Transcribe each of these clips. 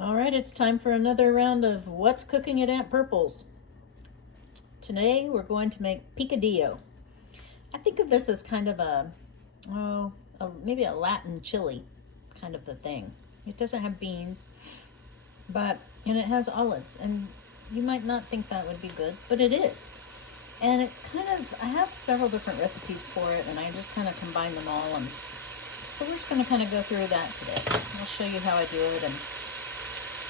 All right, it's time for another round of What's Cooking at Aunt Purple's. Today we're going to make picadillo. I think of this as kind of maybe a Latin chili kind of the thing. It doesn't have beans, and it has olives, and you might not think that would be good, but it is. And I have several different recipes for it, and I just kind of combine them all, and so we're just going to kind of go through that today. I'll show you how I do it, and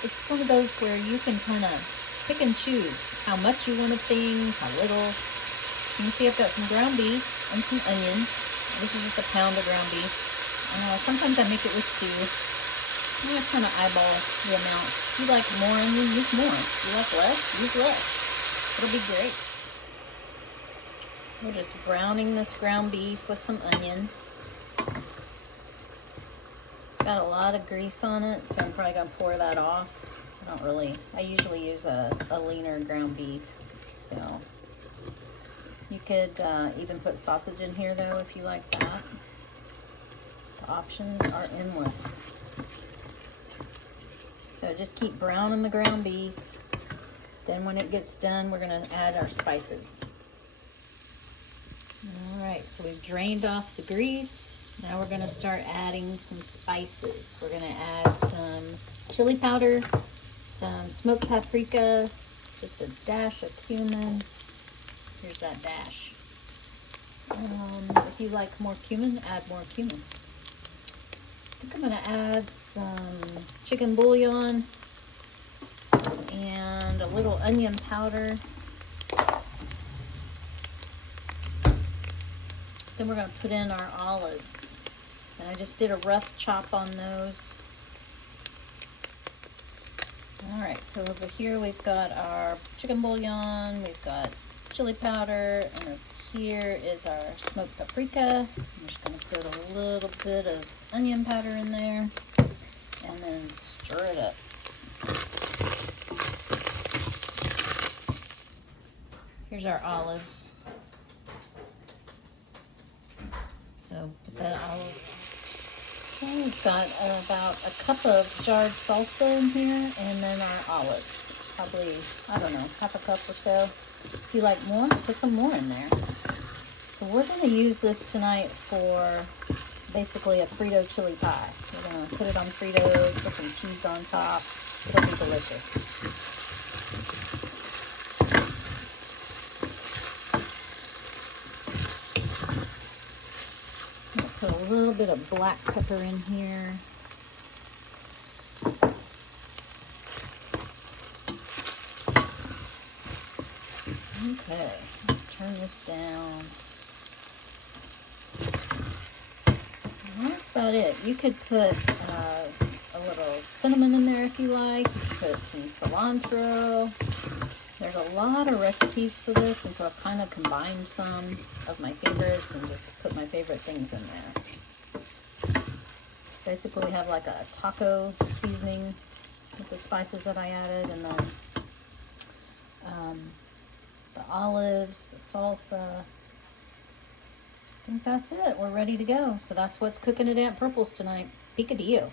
it's one of those where you can kind of pick and choose how much you want of things, how little. You see I've got some ground beef and some onion. This is just a pound of ground beef. Sometimes I make it with stew. I just kind of eyeball the amount. If you like more onion, use more. If you like less, use less. It'll be great. We're just browning this ground beef with some onion. It's got a lot of grease on it, so I'm probably going to pour that off. I usually use a leaner ground beef. So you could even put sausage in here though if you like that. The options are endless. So just keep browning the ground beef. Then when it gets done, we're going to add our spices. Alright, so we've drained off the grease. Now we're going to start adding some spices. We're going to add some chili powder, some smoked paprika, just a dash of cumin. Here's that dash. If you like more cumin, add more cumin. I think I'm going to add some chicken bouillon and a little onion powder. Then we're going to put in our olives. And I just did a rough chop on those. Alright, so over here we've got our chicken bouillon, we've got chili powder, and over here is our smoked paprika. I'm just going to put a little bit of onion powder in there, and then stir it up. Here's our olives. So put that olive. We've got about a cup of jarred salsa in here, and then our olives. Probably, I don't know, half a cup or so. If you like more, put some more in there. So we're going to use this tonight for basically a Frito chili pie. We're going to put it on Fritos, put some cheese on top. It'll be delicious. Put a little bit of black pepper in here. Okay, let's turn this down. And that's about it. You could put a little cinnamon in there if you like. You could put some cilantro. There's a lot of recipes for this, and so I've kind of combined some of my favorites and just put my favorite things in there. Basically we have like a taco seasoning with the spices that I added, and then the olives, the salsa. I think that's it. We're ready to go. So that's what's cooking at Aunt Purple's tonight. Picadillo.